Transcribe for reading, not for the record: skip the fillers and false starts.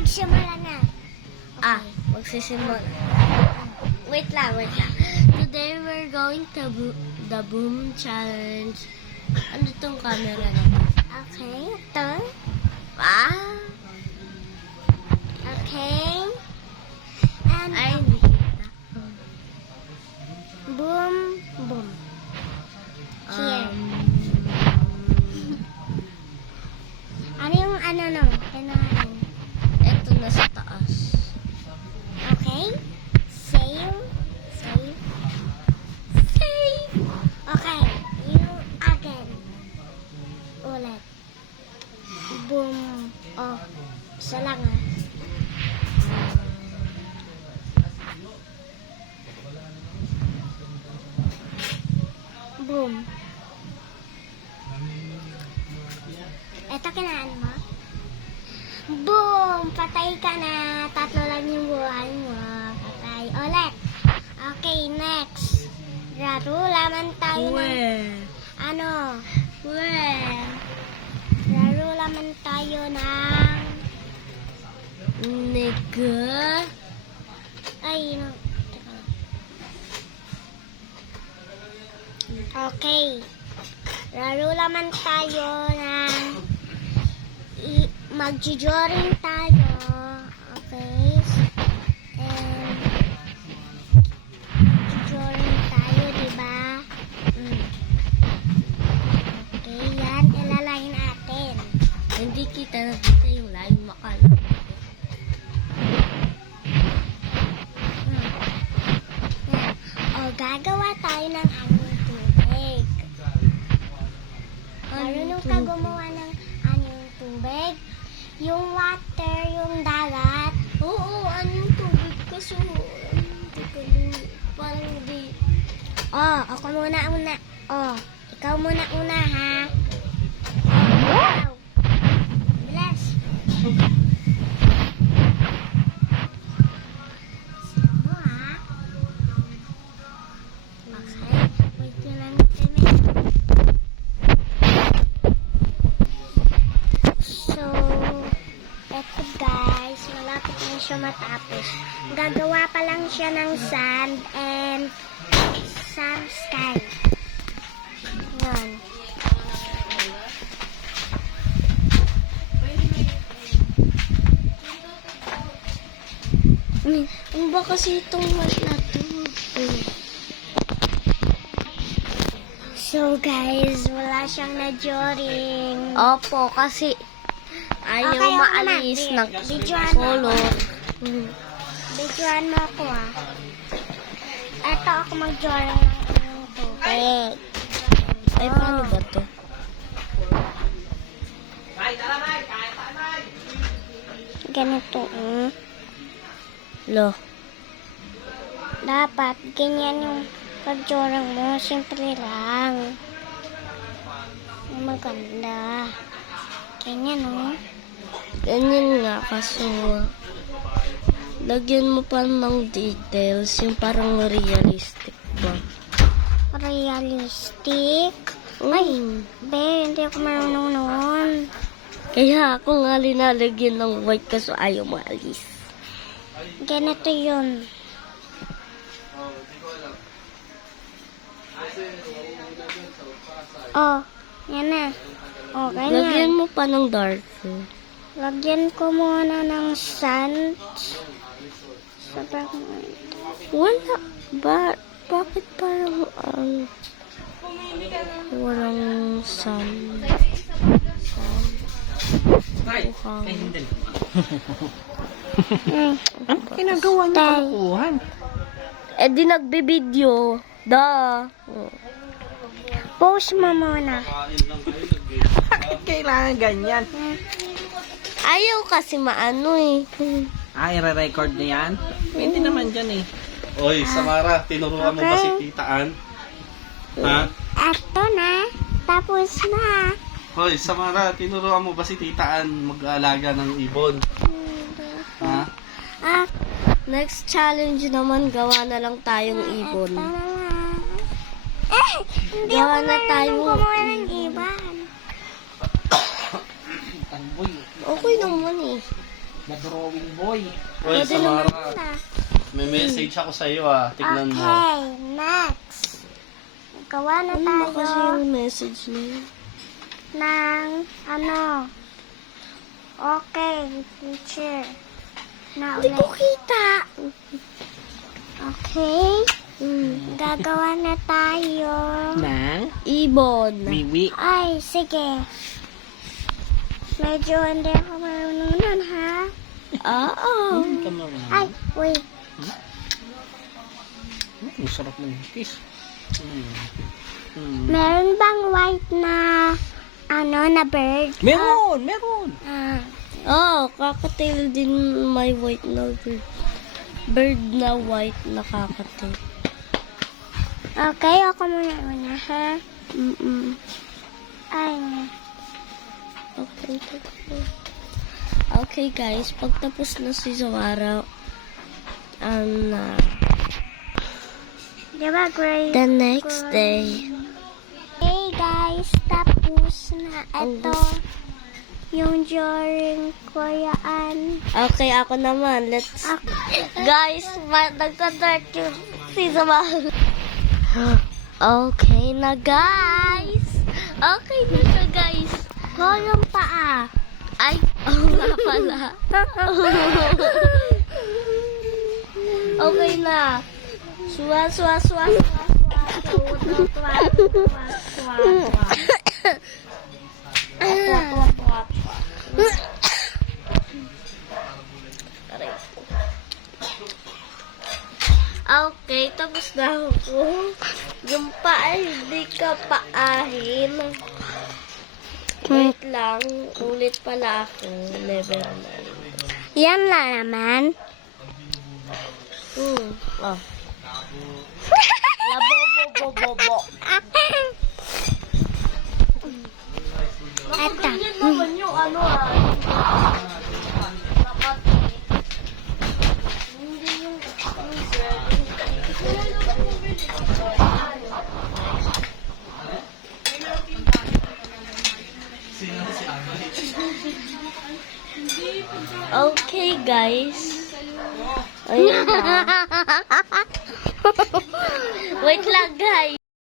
magsimula na. Magsisimula. Wait lang. Today we're going to the Boom Challenge. Ano tong camera na? Okay, ito. Okay. And Ay, hindi kita. boom, boom. Here. Ano yung ano no? Kailangan. Ito na sa taas. Okay? Save. Okay. You again. Ulit. Boom. Oh. Isa lang ah. Boom. Eto kinaan mo? Boom! Patay ka na. 3 lang yung buhay mo. Patay. Ulit. Okay, next. Laro laman tayo ng... Ano? Laro laman tayo ng... Nigga. Ay, no. Teka lang. Okay. Laro laman tayo ng... Magjujoring tayo. Okay. And... Magjujoring tayo, diba? Okay, yan. Ilalay natin. Hindi kita nakita yung line makala. O, gagawa tayo ng anyong tubig. Marunong ka gumawa ng anyong tubig? Yung water, yung dagat. Oo, anyong tubig kasi hindi ko parang di. Ako muna. Ikaw muna ha. Wow. Bilas. Mo ha. Okay. Wait ko lang So, eto guys, malapit na siya matapos. Gagawa pa lang siya ng sand and some sky. Yan. Ano ba kasi itong mat na to? So guys, wala siyang na-joring. Opo, kasi ayaw Okay, maalis na. ng Videoan mo solo. Videoan mo ako ah. Eto ako mag-joring ng anyong tubig. Ay, paano ba to? Ganito. Lo. Dapat ganyan yung pag-joring mo. Simple lang. Maganda. Ganyan oh. Ganyan nga, kaso lagyan mo pa ng details, yung parang realistic ba? Realistic? Ay, hindi ako marunong noon. Kaya ako nga linalagyan ng white kaso ayaw maalis. Ganito yun. Yan na. Ganyan. Lagyan mo pa ng dark. Lagyan ko muna ng sand. Wala. Bakit parang walang sun? Ano ginagawa niyo kalukuhan? Di nagbe-video. Post mo muna. Bakit kailangan ganyan? Ayaw kasi maano eh. I-record na yan? Pwede naman dyan eh. Oy, Samara, tinuruan mo ba si Tita Ann? Ha? Eto na. Tapos na. Hoy, Samara, tinuruan mo ba si Tita Ann mag-aalaga ng ibon? Ha? Next challenge naman, gawa na lang tayong ibon. Hindi Gawa ako na tayo. gumawa ng iban. Tanboy. Okay naman eh. Na-drawing boy. Oy, Pwede naman Samara. na. May message ako sa iyo Tignan mo. Okay, next. Gawa na Ano ba kasi tayo yung message niya? ng ano. Okay, teacher. Na Hindi ko ulit. kita. Okay. Gagawa na tayo. Nang? Ibon. Wiwi. Ay, sige. Medyo hindi ako marunong nun, ha? Oo. Come on. Ay, wait. Ang sarap ng kiss. Meron bang white na, na bird? Meron! Meron! Ah, Oh, kakatail din may white na bird. Bird na white na kakatail. okay, ako muna, ha? Ay, Okay, okay guys, pagtapos na si Samara, di ba grade? the next day, Hey guys, tapos na. Ito, yung drawing ko yan. okay, ako naman, let's, guys, nagka-dark yung si Samara. Okay na guys, okay na siya guys. Yung paa. Ay, nga pala. Okay na. Suwa. Okay, tapos na ako. Yung paa, hindi ka paahin. Wait lang, ulit pala ako. Level 9. Yan lang naman. Oh. Labo. Eto. Yan naman yung ano Hindi yung okay guys. Ayun na. Wait lang guys.